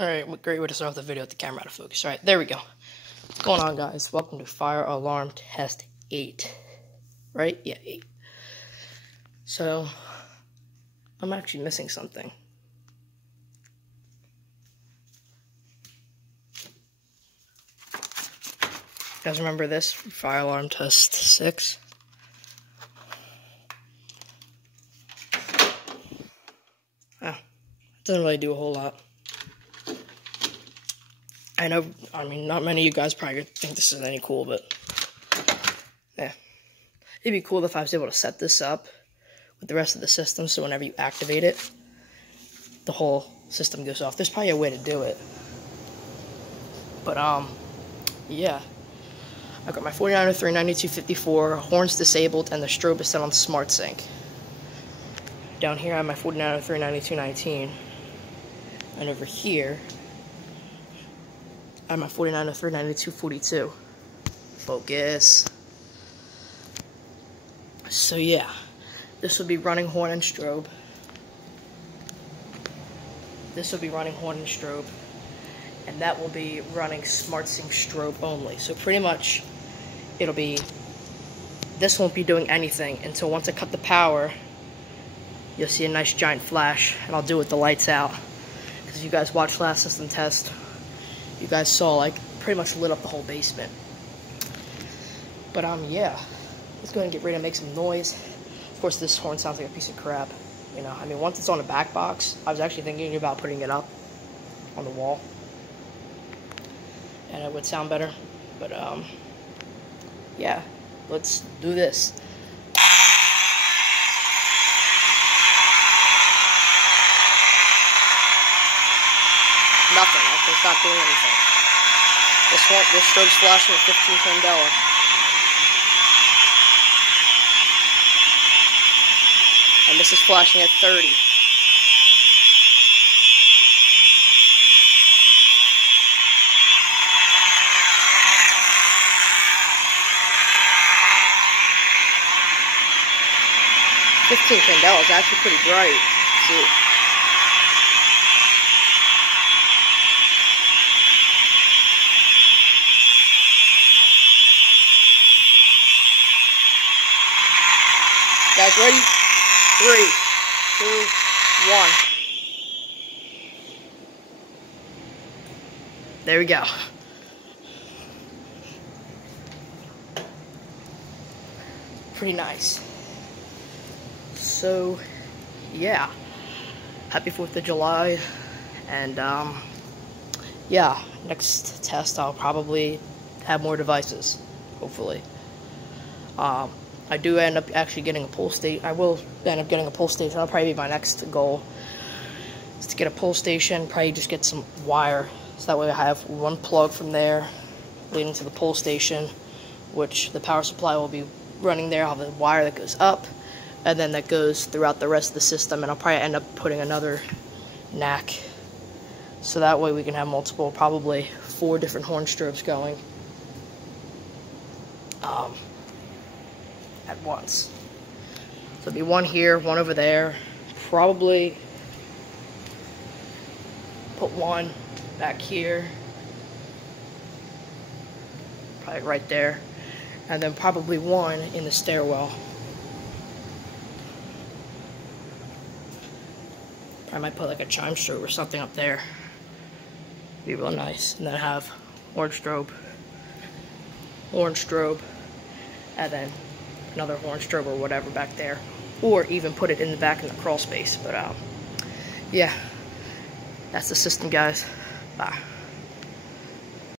Alright, great way to start off the video with the camera out of focus. Alright, there we go. What's going on, guys? Welcome to Fire Alarm Test 8. Right? Yeah, 8. So, I'm actually missing something. You guys remember this? Fire Alarm Test 6? Oh, it doesn't really do a whole lot. I mean, not many of you guys probably think this is any cool, but yeah. It'd be cool if I was able to set this up with the rest of the system, so whenever you activate it, the whole system goes off. There's probably a way to do it. But, yeah. I've got my 4903 9254, horns disabled, and the strobe is set on Smart Sync. Down here I have my 4903 9219, and over here I have my 4903 9242. Focus. So yeah, this will be running horn and strobe. This will be running horn and strobe. And that will be running Smart Sync strobe only. So pretty much, it'll be, this won't be doing anything until once I cut the power, you'll see a nice giant flash, and I'll do it with the lights out. Because if you guys watched last system test, you guys saw, like, pretty much lit up the whole basement. But, yeah. Let's go ahead and get ready to make some noise. Of course, this horn sounds like a piece of crap. You know, I mean, once it's on a back box, I was actually thinking about putting it up on the wall. And it would sound better. But, yeah. Let's do this. Nothing. It's not doing anything. This strobe's flashing at 15 candela. And this is flashing at 30. $15 candela is actually pretty bright. Let's see. Guys, ready? 3, 2, 1. There we go. Pretty nice. So, yeah. Happy 4th of July. And, yeah. Next test, I'll probably have more devices. Hopefully. I do end up actually getting a pull station. I will end up getting a pull station. That'll probably be my next goal. Is to get a pull station. Probably just get some wire. So that way I have one plug from there leading to the pull station, which the power supply will be running there. I'll have a wire that goes up, and then that goes throughout the rest of the system. And I'll probably end up putting another NAC. So that way we can have multiple, probably 4 different horn strobes going. At once. So it'll be one here, one over there. Probably put one back here. Probably right there. And then probably one in the stairwell. I might put like a chime strobe or something up there. Be real nice. And then have orange strobe, and then another horn strobe or whatever back there, or even put it in the back in the crawl space. But yeah, that's the system, guys. Bye.